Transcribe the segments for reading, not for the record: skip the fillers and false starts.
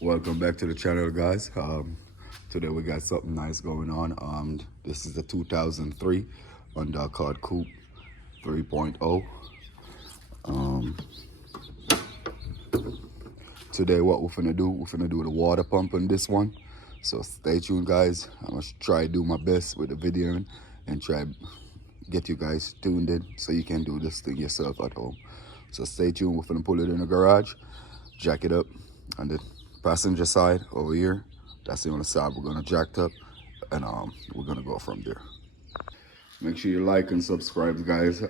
Welcome back to the channel, guys. Today we got something nice going on. This is the 2003 Honda Accord Coupe 3.0. Today what we're gonna do the water pump on this one. So stay tuned, guys. I'm gonna try to do my best with the video and try get you guys tuned in so you can do this thing yourself at home. So stay tuned. We're gonna pull it in the garage, jack it up on the passenger side over here. That's the only side we're gonna jack up, and we're gonna go from there. Make sure you like and subscribe, guys.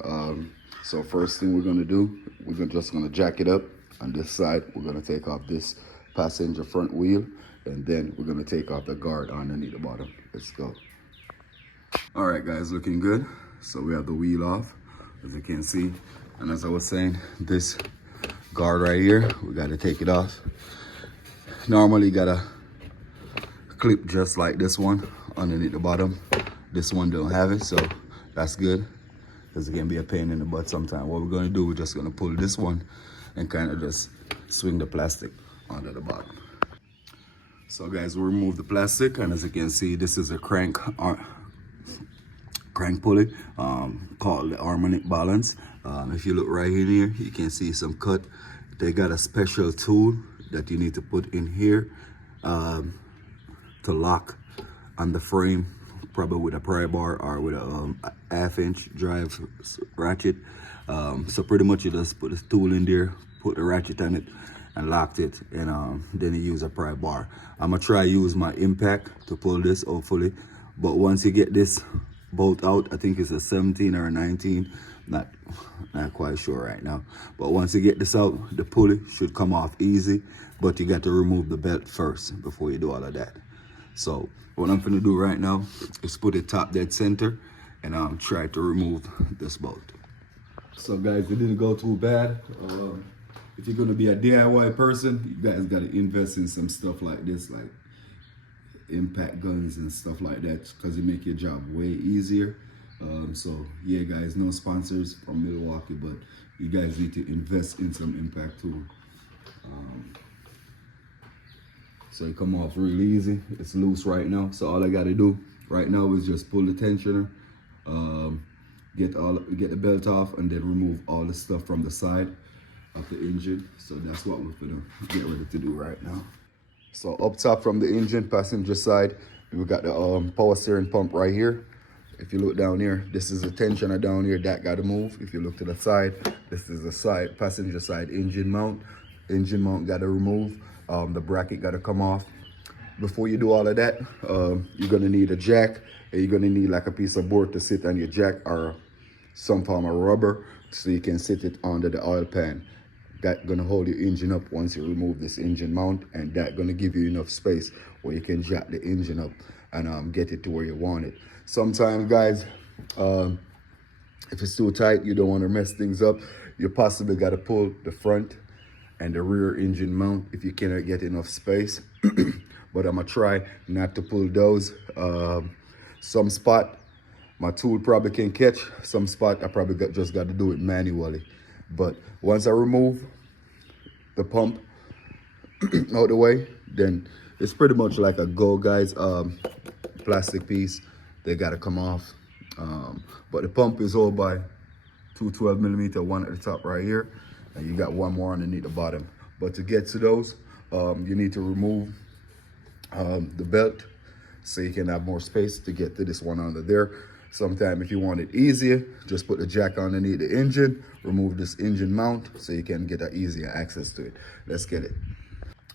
So first thing we're gonna do, just gonna jack it up on this side. We're gonna take off this passenger front wheel, and then we're gonna take off the guard underneath the bottom. Let's go. All right, guys, looking good. So we have the wheel off, as you can see. And as I was saying, this guard right here, we gotta take it off. Normally you gotta clip just like this one underneath the bottom. This one don't have it, so that's good, because it can be a pain in the butt sometimes. What we're gonna do, we're just gonna pull this one and kind of just swing the plastic onto the bottom. So guys, we remove the plastic, and as you can see, this is a crank pulley called the Harmonic Balance. If you look right in here, you can see some cut. They got a special tool that you need to put in here to lock on the frame, probably with a pry bar or with a half-inch drive ratchet. So pretty much you just put this tool in there, put the ratchet on it, and locked it, and then you use a pry bar. I'm gonna try use my impact to pull this, hopefully. But once you get this bolt out, I think it's a 17 or a 19, not quite sure right now. But once you get this out, the pulley should come off easy, but you got to remove the belt first before you do all of that. So what I'm gonna do right now is put it top dead center and try to remove this bolt. So guys, it didn't go too bad. If you're gonna be a DIY person, you guys gotta invest in some stuff like this, like impact guns and stuff like that, because it make your job way easier. So yeah, guys, no sponsors from Milwaukee, but you guys need to invest in some impact tool. So it come off really easy. It's loose right now, so all I got to do right now is just pull the tensioner, get the belt off, and then remove all the stuff from the side of the engine. So that's what we're gonna get ready to do right now. So up top from the engine, passenger side, we got the power steering pump right here. If you look down here, this is the tensioner down here that got to move. If you look to the side, this is the side passenger side engine mount. Engine mount got to remove. The bracket got to come off. Before you do all of that, you're gonna need a jack, and you're gonna need like a piece of board to sit on your jack, or some form of rubber, so you can sit it under the oil pan. That's gonna hold your engine up once you remove this engine mount, and that's gonna give you enough space where you can jack the engine up and get it to where you want it. Sometimes, guys, if it's too tight, you don't want to mess things up, you possibly got to pull the front and the rear engine mount if you cannot get enough space. But I'm gonna try not to pull those. Some spot my tool probably can catch, some spot I probably just got to do it manually. But once I remove the pump out the way, then it's pretty much like a go, guys. Plastic piece, they got to come off. But the pump is all by two 12mm, one at the top right here, and you got one more underneath the bottom. But to get to those, you need to remove the belt so you can have more space to get to this one under there. Sometime if you want it easier, just put the jack underneath the engine, remove this engine mount so you can get an easier access to it. Let's get it.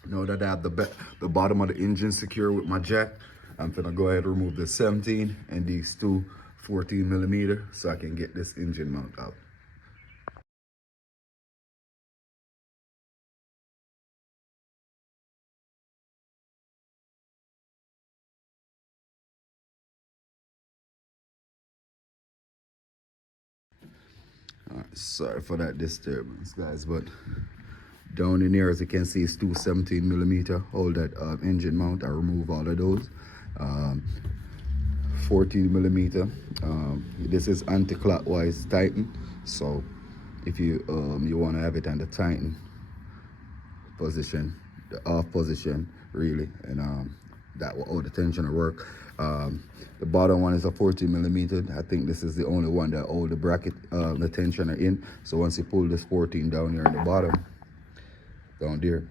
Now that I have the bottom of the engine secure with my jack, I'm gonna go ahead and remove the 17 and these two 14mm so I can get this engine mount out. All right, sorry for that disturbance, guys, but down in here, as you can see, it's two 17mm. Hold that engine mount. I remove all of those. 14mm. This is anti-clockwise tighten. So if you you want to have it on the tighten position, the off position really, and that will hold the tensioner work. The bottom one is a 14 millimeter. I think this is the only one that hold the bracket, the tensioner in. So once you pull this 14 down here in the bottom, down there,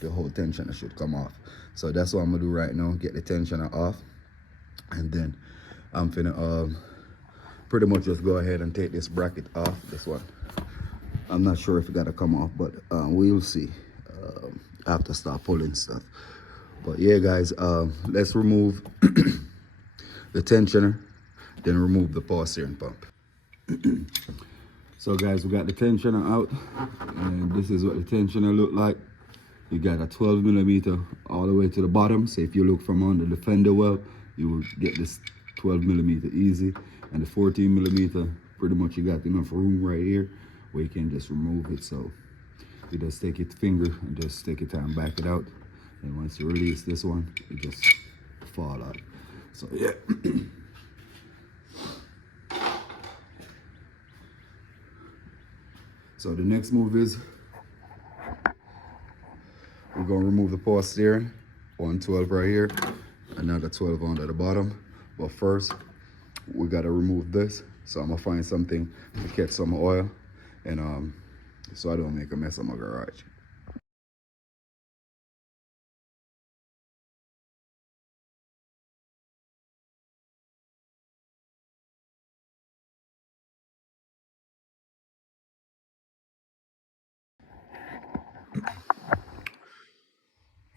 the whole tensioner should come off. So that's what I'm gonna do right now, get the tensioner off, and then I'm finna pretty much just go ahead and take this bracket off, this one. I'm not sure if it gotta come off, but we'll see. I have to start pulling stuff. But yeah, guys, let's remove the tensioner, then remove the power steering pump. So guys, we got the tensioner out, and this is what the tensioner look like. You got a 12 millimeter all the way to the bottom. So if you look from under the fender well, you will get this 12 millimeter easy. And the 14 millimeter, pretty much you got enough room right here where you can just remove it. So you just take your finger and just take your time, back it out. And once you release this one, it just fall out. So yeah. So the next move is we're gonna remove the power steering, 112 right here, another 12 under the bottom. But first, we gotta remove this. So I'm gonna find something to catch some oil, and so I don't make a mess of my garage.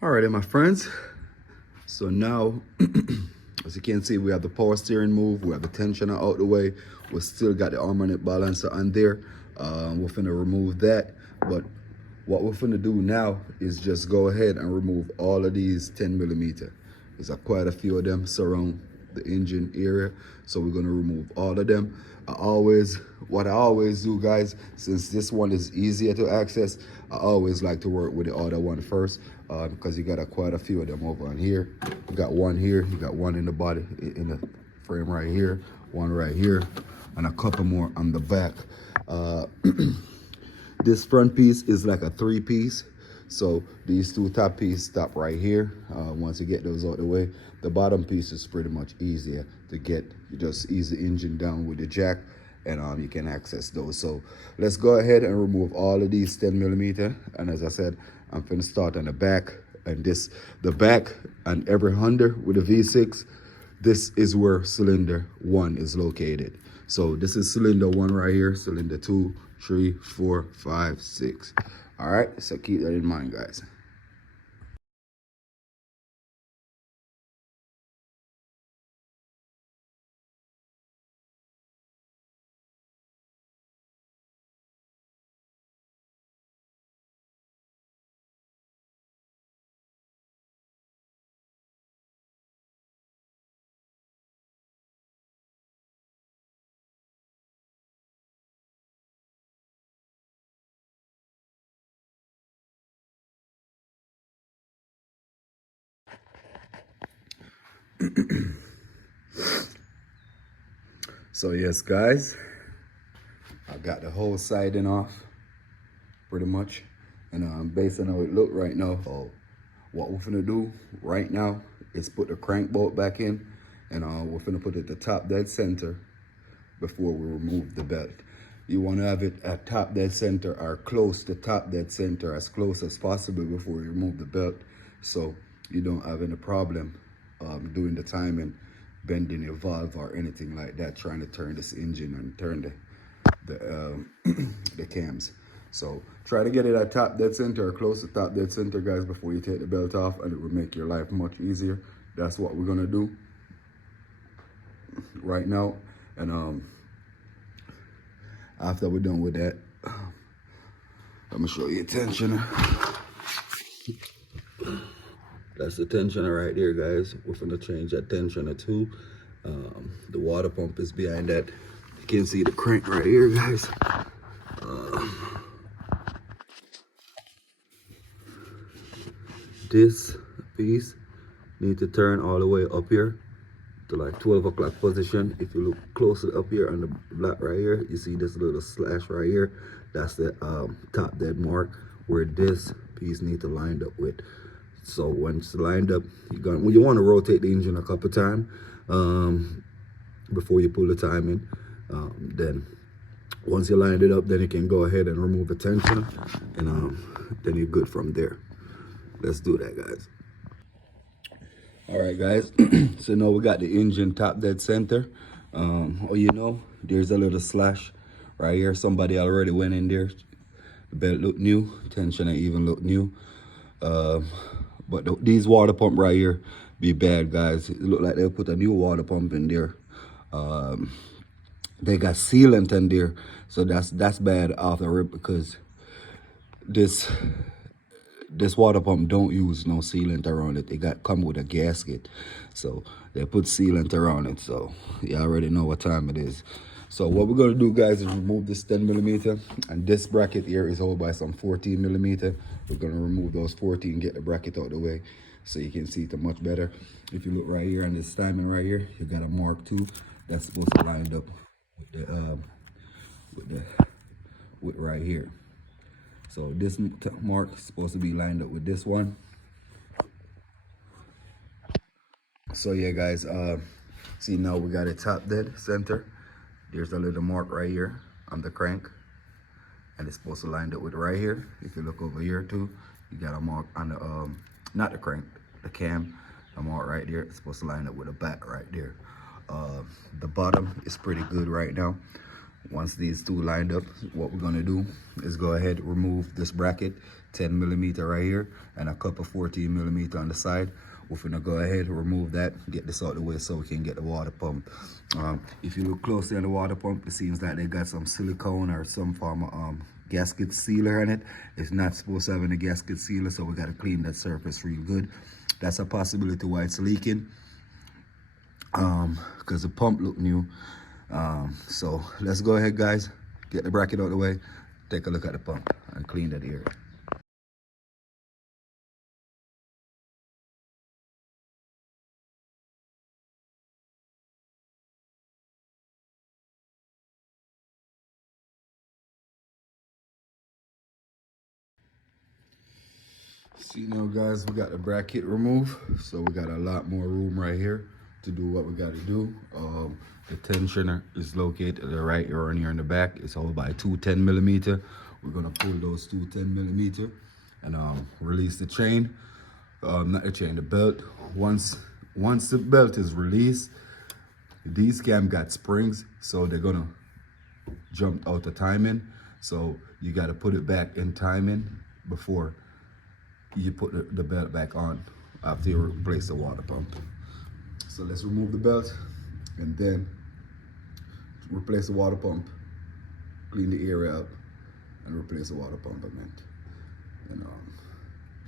Alrighty, my friends. So now, as you can see, we have the power steering move, we have the tensioner out the way, we still got the harmonic balancer on there. We're finna remove that, but what we're finna do now is just go ahead and remove all of these 10 millimeter. There's quite a few of them surround the engine area, so we're gonna remove all of them. What I always do, guys, since this one is easier to access, I always like to work with the other one first, because you got quite a few of them over on here. You got one here, you got one in the body, in the frame right here, one right here, and a couple more on the back. This front piece is like a 3-piece. So these two top pieces stop right here. Once you get those out the way, the bottom piece is pretty much easier to get. You just ease the engine down with the jack, and you can access those. So let's go ahead and remove all of these 10 millimeter. And as I said, I'm gonna start on the back, and the back and every Honda with a V6, this is where cylinder 1 is located. So this is cylinder 1 right here, cylinder 2, 3, 4, 5, 6. All right, so keep that in mind, guys. So yes, guys, I got the whole siding off, pretty much, and based on how it look right now, what we're gonna do right now is put the crank bolt back in, and we're gonna put it at the top dead center before we remove the belt. You want to have it at top dead center or close to top dead center, as close as possible before you remove the belt, so you don't have any problem doing the timing, bending your valve or anything like that, trying to turn this engine and turn the cams. So try to get it at top dead center or close to top dead center, guys, before you take the belt off, and it will make your life much easier. That's what we're gonna do right now. And after we're done with that, I'm gonna show you a tensioner. That's the tensioner right there, guys. We're gonna change that tensioner too. The water pump is behind that. You can see the crank right here, guys. This piece need to turn all the way up here to like 12 o'clock position. If you look closer up here on the black right here, you see this little slash right here. That's the top dead mark where this piece need to line up with. So once it's lined up, you want to rotate the engine a couple times before you pull the timing. Then once you lined it up, then you can go ahead and remove the tensioner, and then you're good from there. Let's do that, guys. All right, guys. So now we got the engine top dead center. There's a little slash right here. Somebody already went in there. The belt looked new, tensioner even looked new. But these water pump right here be bad, guys. It look like they put a new water pump in there. They got sealant in there, so that's bad off the rip, because this water pump don't use no sealant around it. They come with a gasket, so they put sealant around it. So you already know what time it is. So what we're gonna do, guys, is remove this 10mm, and this bracket here is held by some 14mm. We're gonna remove those 14, get the bracket out of the way, so you can see it much better. If you look right here on this timing right here, you got a mark 2 that's supposed to line up with right here. So this mark is supposed to be lined up with this one. So yeah, guys, see, now we got it top dead center. There's a little mark right here on the crank, and it's supposed to line up with right here. If you look over here too, you got a mark on the not the crank, the cam, a mark right there. It's supposed to line up with the back right there. The bottom is pretty good right now. Once these two lined up, what we're gonna do is go ahead and remove this bracket, 10mm right here, and a couple 14mm on the side. We're gonna go ahead and remove that, get this out of the way so we can get the water pump. If you look closely on the water pump, it seems like they got some silicone or some form of gasket sealer in it. It's not supposed to have any gasket sealer, so we gotta clean that surface real good. That's a possibility why it's leaking, because the pump look new. So let's go ahead, guys, get the bracket out of the way, take a look at the pump and clean that area. See now, guys, we got the bracket removed, so we got a lot more room right here to do what we got to do. The tensioner is located right around here in the back. It's held by two 10mm. We're gonna pull those two 10mm and release the chain. Not the chain, the belt. Once the belt is released, these cam got springs, so they're gonna jump out the timing. So you got to put it back in timing before you put the belt back on after you replace the water pump. So let's remove the belt and then replace the water pump, clean the area up, and replace the water pump again. And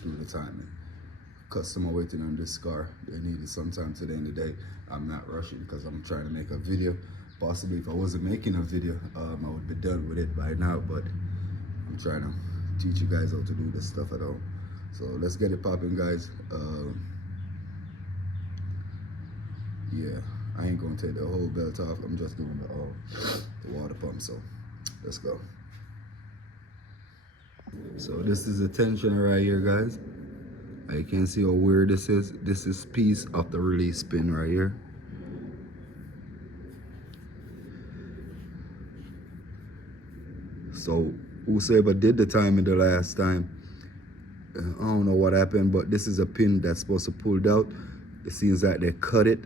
do the timing. Customer waiting on this car. They need it sometime to the end of the day. I'm not rushing because I'm trying to make a video. Possibly if I wasn't making a video, I would be done with it by now, but I'm trying to teach you guys how to do this stuff at all. So let's get it popping, guys. Yeah, I ain't gonna take the whole belt off. I'm just doing the water pump. So let's go. So this is the tensioner right here, guys. You can see how weird this is. This is piece of the release pin right here. So whosoever did the timing the last time, I don't know what happened, but this is a pin that's supposed to pull out. It seems like they cut it,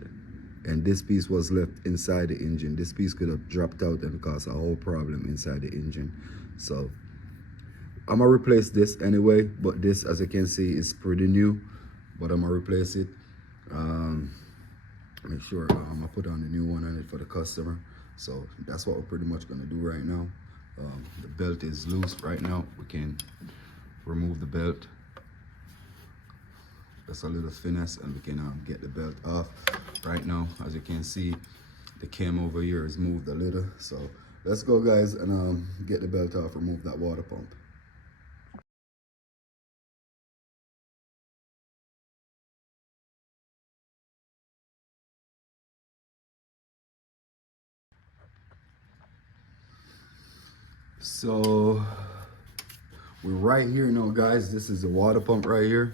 and this piece was left inside the engine. This piece could have dropped out and caused a whole problem inside the engine. So I'm gonna replace this anyway, but this, as you can see, is pretty new, but I'm gonna replace it. Make sure I'm gonna put on the new one on it for the customer. So that's what we're pretty much gonna do right now. The belt is loose right now. We can remove the belt. That's a little finesse, and we can get the belt off. Right now, as you can see, the cam over here is moved a little. So let's go, guys, and get the belt off, remove that water pump. So we're right here now, guys. This is the water pump right here.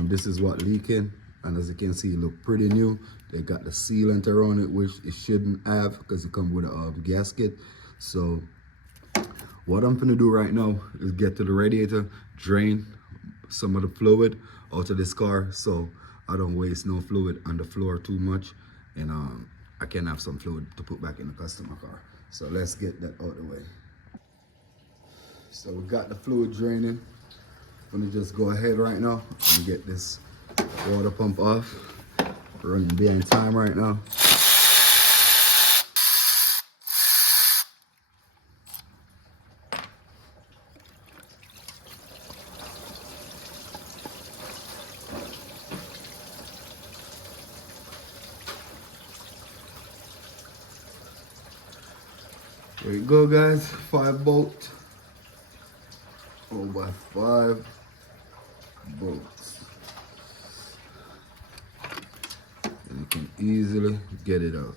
This is what leaking, and as you can see, it look pretty new. They got the sealant around it, which it shouldn't have because it comes with a gasket. So what I'm gonna do right now is get to the radiator, drain some of the fluid out of this car so I don't waste no fluid on the floor too much, and I can have some fluid to put back in the customer car. So let's get that out of the way. So we got the fluid draining. I'm gonna just go ahead right now and get this water pump off. We're running behind time right now. There you go, guys. 5 bolt. 4x5 bolts. And you can easily get it out.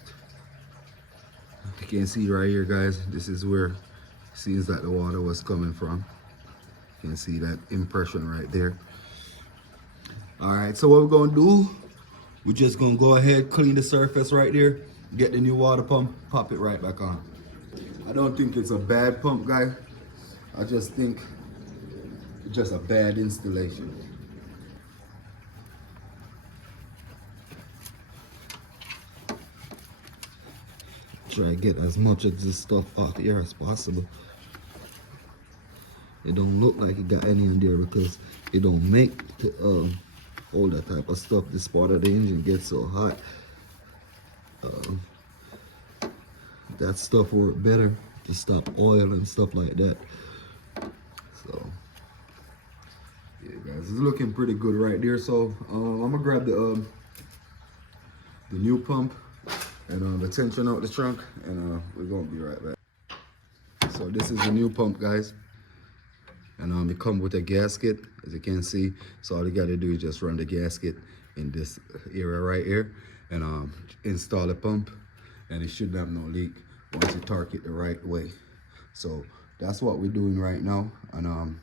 You can see right here, guys, this is where it seems like the water was coming from. You can see that impression right there. All right, so what we're gonna do, we're just gonna go ahead, clean the surface right there, get the new water pump, pop it right back on. I don't think it's a bad pump, guy. I just think it's just a bad installation. Try to get as much of this stuff off here as possible. It don't look like it got any in there because it don't make all that type of stuff. This part of the engine gets so hot. That stuff work better to stop oil and stuff like that. So yeah, guys, it's looking pretty good right there. So I'm gonna grab the new pump and the tension out the trunk, and we're gonna be right back. So this is the new pump, guys, and it comes with a gasket, as you can see. So all you gotta do is just run the gasket in this area right here, and install the pump, and it shouldn't have no leak once you torque it the right way. So that's what we're doing right now, and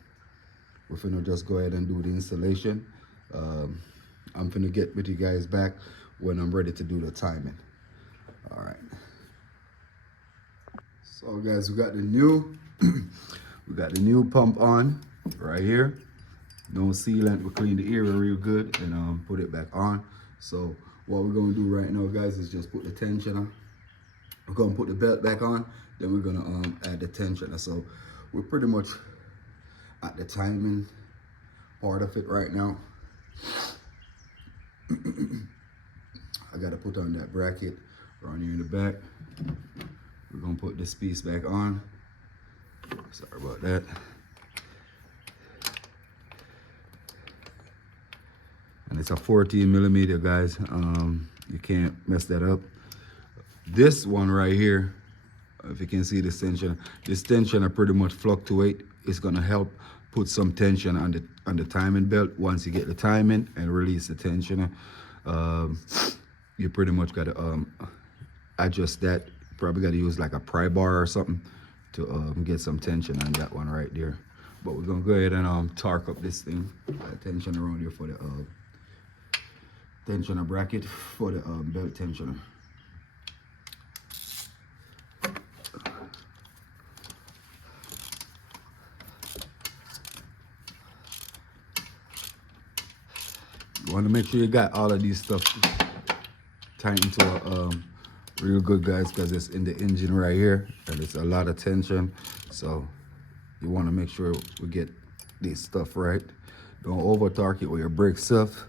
we're gonna just go ahead and do the installation. I'm gonna get with you guys back when I'm ready to do the timing. All right. So guys, we got the new pump on right here. No sealant. We clean the area real good and put it back on. So what we're gonna do right now, guys, is just put the tensioner. We're gonna put the belt back on, then we're gonna add the tensioner. So we're pretty much at the timing part of it right now. I gotta put on that bracket around here in the back. We're gonna put this piece back on. Sorry about that. And it's a 14mm, guys. You can't mess that up. This one right here, if you can see this tensioner pretty much fluctuate. It's gonna help put some tension on the timing belt. Once you get the timing and release the tensioner, you pretty much gotta adjust that. Probably gotta use like a pry bar or something to get some tension on that one right there. But we're gonna go ahead and torque up this thing, tension around here for the tensioner bracket for the belt tensioner. You want to make sure you got all of these stuff tightened to a real good, guys, because it's in the engine right here and it's a lot of tension. So you want to make sure we get this stuff right. Don't over torque it with your brake stuff,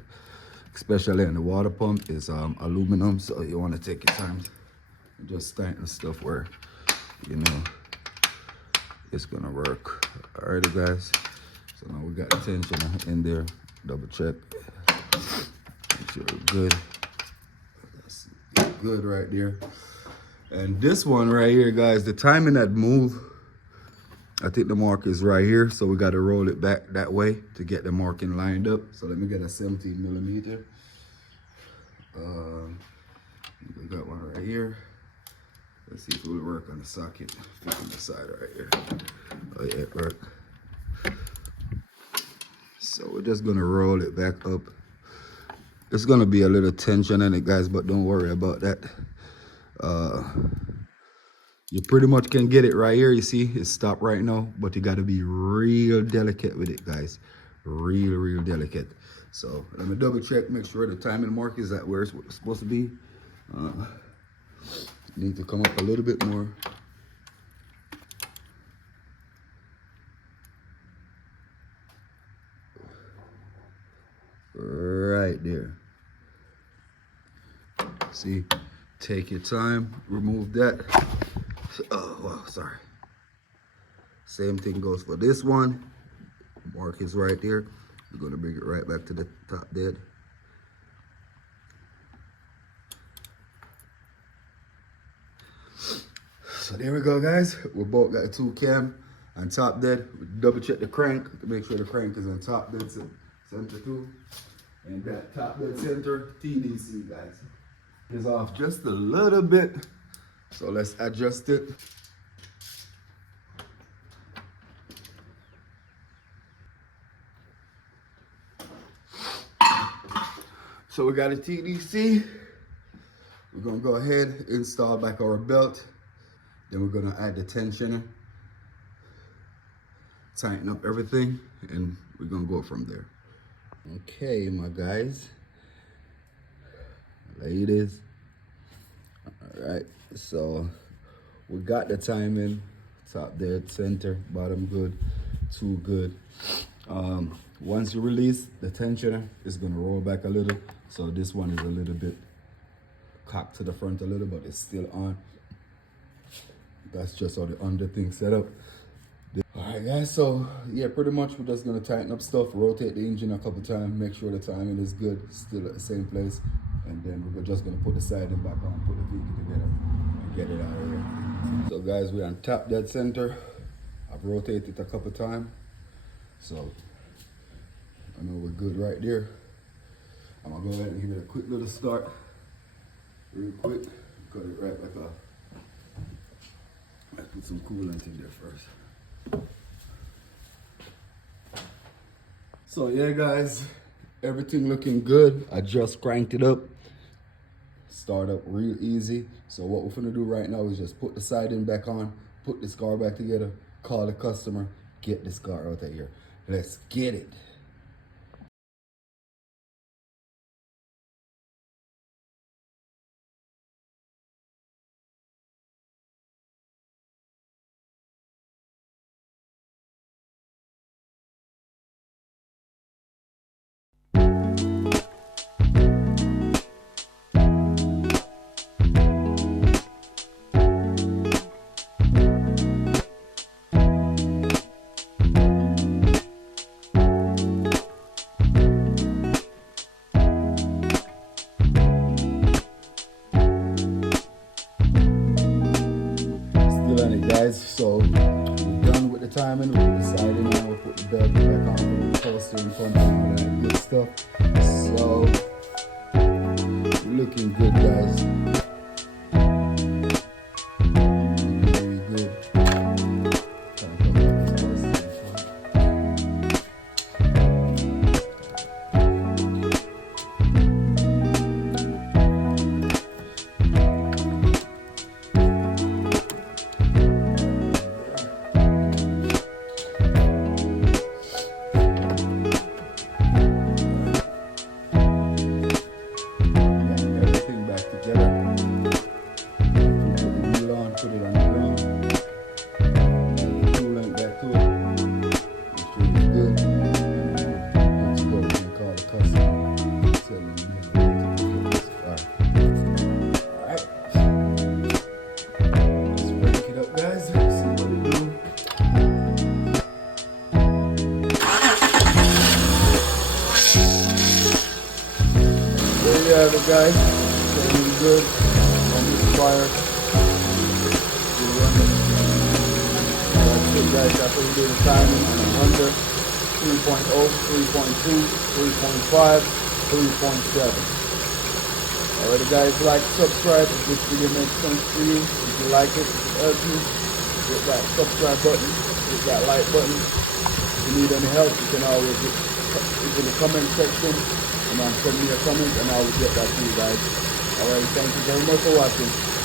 especially in the water pump. Is aluminum, so you want to take your time and just tighten stuff where you know it's gonna work. Alrighty, guys, so now we got the tension in there. Double check, make sure it's good. That's good right there. And this one right here, guys, the timing that move, I think the mark is right here, so we got to roll it back that way to get the marking lined up. So let me get a 17mm. We got one right here. Let's see if it will work on the socket. Fit on the side right here. Oh yeah, it worked. So we're just gonna roll it back up. It's gonna be a little tension in it, guys, but don't worry about that. You pretty much can get it right here. You see, it's stopped right now, but you gotta be real delicate with it, guys. Real delicate. So let me double check, make sure the timing mark is at where it's supposed to be. Need to come up a little bit more. Right there. See, take your time, remove that. Oh, wow, sorry. Same thing goes for this one. Mark is right there. We're gonna bring it right back to the top dead. So there we go, guys. We both got a 2 cam on top dead. We double check the crank to make sure the crank is on top dead center too. And that top dead center TDC, guys, is off just a little bit. So let's adjust it. So we got a TDC. We're gonna go ahead, install back our belt. Then we're gonna add the tensioner, tighten up everything, and we're gonna go from there. Okay, my guys, ladies. All right, so we got the timing, top dead, center, bottom good, 2 good. Once you release the tensioner, it's gonna roll back a little. So this one is a little bit cocked to the front a little, but it's still on. That's just how the under thing set up. All right, guys, so yeah, pretty much we're just gonna tighten up stuff, rotate the engine a couple times, make sure the timing is good, still at the same place, and then we're just gonna put the siding back on, put the vehicle together, and get it out of here. So guys, we're on top dead center. I've rotated it a couple times, so I know we're good right there. I'm gonna go ahead and give it a quick little start, real quick, cut it right back off. Let's put some coolant in there first. So yeah, guys, everything looking good. I just cranked it up. Start up real easy. So what we're gonna do right now is just put the siding back on, put this car back together, call the customer, get this car out of here. Let's get it. Guys, so we're done with the timing, we're deciding now, we'll put the belt back on, put the poster in front, all that good stuff. So we're looking good, guys. Very good. There you have it, guys. Looking good. Uninspired. That's it, guys. That's what we do the timing on a under 3.0, 3.2, 3.5, 3.7. Alright, guys, like, subscribe if this video makes sense to you. If you like it, if it helps you, hit that subscribe button, hit that like button. If you need any help, you can always in the comment section and send me a comment and I will get back to you guys. Alright, thank you very much for watching.